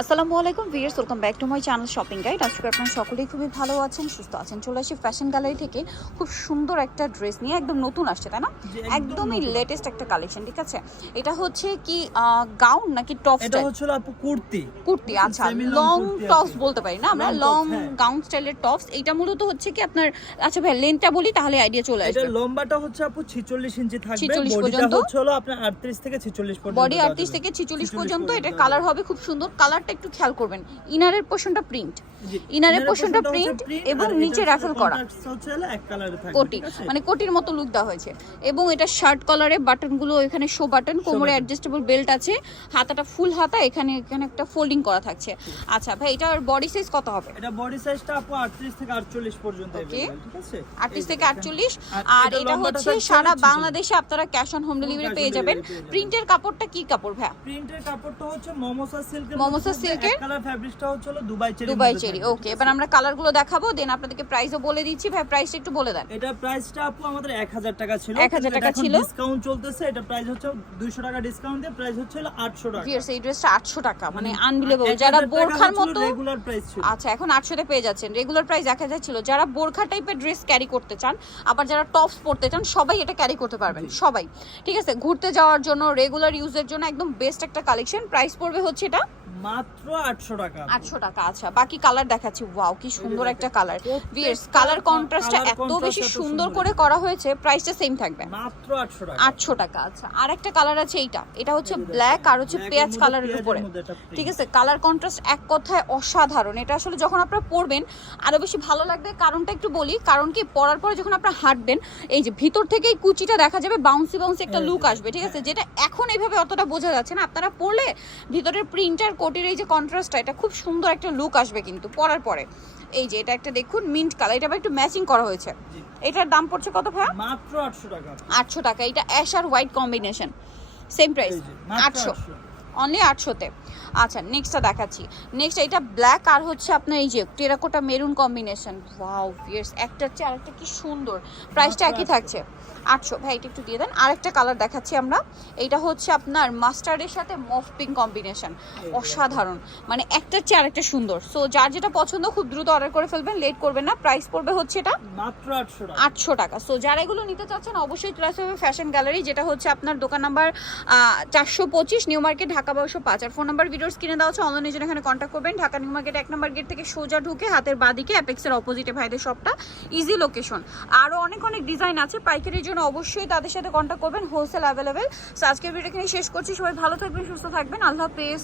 আসসালামু আলাইকুম viewers welcome back to my channel shopping guide. আজকে আপনারা সকলেই খুবই ভালো আছেন সুস্থ আছেন। চলে আসি ফ্যাশন গ্যালারি থেকে। খুব সুন্দর একটা ড্রেস নিয়ে একদম নতুন আসছে তাই না? একদমই লেটেস্ট একটা কালেকশন ঠিক আছে? এটা হচ্ছে কি গাউন নাকি টপ এটা হচ্ছিল আপু কুর্তি। কুর্তি আচ্ছা লং টপস বলতে পারি না আমরা? লং। গাউন স্টাইলের টপস এটা মূলত হচ্ছে কি আপনার আচ্ছা ভাই লেনটা বলি তাহলে আইডিয়া চলে আসবে। এটা লম্বাটা হচ্ছে আপু 46 ইঞ্চি থাকবে। 46 পর্যন্ত? হচ্ছে হলো আপনার 38 থেকে 46 পর্যন্ত বডি দেওয়া আটত্রিশ যাবে। থেকে ছিচল্লিশ 46 পর্যন্ত এটা কালার হবে খুব সুন্দর। কালারটা একটু খেয়াল করবেন। ইনারের পোর্শনটা প্রিন্ট ইনারের portionটা প্রিন্ট এবং নিচে এটা রাফেল করা। কোটি মানে কোটির মতো লুক দেওয়া হয়েছে। এবং এটা শার্ট কলারে বাটনগুলো এখানে শো বাটন কোমরে। অ্যাডজাস্টেবল বেল্ট আছে হাতাটা ফুল হাতা এখানে এখানে একটা ফোল্ডিং করা থাকছে। আচ্ছা ভাই এটার বডি সাইজ কত হবে? এটা বডি সাইজটা আপু 38 থেকে 48 পর্যন্ত available, ঠিক আছে? আটত্রিশ এই থেকে দেখেন। আটচল্লিশ। আর আর এটা এটা হচ্ছে সারা বাংলাদেশে আপনারা ক্যাশ অন হোম ডেলিভারি পেয়ে যাবেন। প্রিন্টের কাপড়টা কি কাপড় ভাইয়া? প্রিন্টের কাপড়টা হচ্ছে মমোসা সিল্কের মমোসা silk-এর? কালার ফ্যাব্রিকটা হচ্ছে Dubai cherry Dubai cherry okay এবার আমরা কালারগুলো দেখাবো দেন আপনাদেরকে প্রাইসও বলে দিচ্ছি। ভাই প্রাইসটা একটু বলে দেন। এটা প্রাইসটা আপু আমাদের 1000 টাকা ছিল। 1000 টাকা ছিল। ডিসকাউন্ট চলতেছে। এটা প্রাইস হচ্ছে 200 টাকা ডিসকাউন্ট দিয়ে প্রাইস হচ্ছে 800 টাকা। ভিউয়ার্স এই ড্রেসটা আটশো টাকা মানে আনবিলেবল যারা বোরখার মতো রেগুলার প্রাইস ছিল। আচ্ছা এখন আটশোতে পেয়ে যাচ্ছেন। রেগুলার প্রাইস এক হাজার ছিল। যারা বোরখা টাইপের ড্রেস ক্যারি করতে চান আবার যারা টপস পরতে চান সবাই এটা ক্যারি করতে পারবেন সবাই। ঠিক আছে? ঘুরতে যাওয়ার জন্য রেগুলার ইউজের জন্য একদম বেস্ট একটা কালেকশন প্রাইস পড়বে হচ্ছে এটা মাত্র 800 টাকা। আটশো টাকা আচ্ছা বাকি কালার দেখাচ্ছি। ওয়াও কি সুন্দর একটা কালার ভিয়ার্স কালার কন্ট্রাস্টটা এত বেশি সুন্দর। করে করা হয়েছে প্রাইসটা সেম থাকবে। মাত্র 800 টাকা। আটশো টাকা আচ্ছা। আর একটা কালার আছে এইটা। এটা হচ্ছে ব্ল্যাক আর হচ্ছে পেঁয়াজ কালারের উপরে। ঠিক আছে কালার কন্ট্রাস্ট এক কথায় অসাধারণ। এটা আসলে যখন আপনারা পরবেন আরও বেশি ভালো লাগবে। কারণটা একটু বলি কারণ কি পরার পরে যখন আপনারা হাঁটবেন এই যে ভিতর থেকেই কুচিটা দেখা যাবে বাউন্সি বাউন্সি একটা হ্যাঁ, লুক হ্যাঁ, আসবে ঠিক আছে? যেটা এখন এইভাবে অতটা বোঝা যাচ্ছে না। আপনারা পরলে ভিতরের প্রিন্টার কোটির এই যে কন্ট্রাস্টটা এটা খুব সুন্দর একটা লুক আসবে কিন্তু পরার পরে। এই যে এটা একটা দেখুন মিন্ট কালার এটা একটু ম্যাচিং করা হয়েছে। এটার দাম পড়ছে কত ভাইয়া? মাত্র 800 টাকা। আটশো টাকা এটা অ্যাশ আর হোয়াইট কম্বিনেশন সেম প্রাইস আটশো। 800 অনলি আটশোতে। আচ্ছা নেক্সটটা দেখাচ্ছি। নেক্সট এটা ব্ল্যাক আর হচ্ছে আপনার এই যে terracotta maroon combination wow fierce একটার চেয়ে আরেকটা কি সুন্দর। প্রাইসটা একই থাকছে। আটশো। ভাই এটা একটু দিয়ে দেন। আরেকটা কালার দেখাচ্ছি আমরা। এইটা হচ্ছে আপনার মাস্টার্ডের সাথে মফ পিঙ্ক কম্বিনেশন অসাধারণ। মানে একটার চেয়ে আরেকটা সুন্দর। সো যার যেটা পছন্দ খুব দ্রুত অর্ডার করে ফেলবেন। লেট করবেন না। প্রাইস পড়বে হচ্ছে এটা মাত্র 800 টাকা। আটশো টাকা। সো যারা এগুলো নিতে চাচ্ছেন অবশ্যই চলে ফ্যাশন গ্যালারি যেটা হচ্ছে আপনার দোকান নাম্বার চারশো পঁচিশ নিউ মার্কেট ঢাকা বারোশো পাঁচ। আর ফোন নাম্বার ভিডিওস কিনে দেওয়া হচ্ছে অনলাইনে জন্য এখানে কন্ট্যাক্ট করবেন। ঢাকা নিউ মার্কেট এক নম্বর গেট থেকে সোজা ঢুকে হাতের বাদিকে অ্যাপেক্সের অপোজিটে ভাইদের শপটা ইজি লোকেশন আরও অনেক অনেক ডিজাইন আছে। পাইকারির জন্য অবশ্যই তাদের সাথে কন্ট্যাক্ট করবেন। হোলসেল অ্যাভেলেবেল আজকের ভিডিও এখানে শেষ করছি। সবাই ভালো থাকবেন, সুস্থ থাকবেন। আল্লাহ হাফেজ।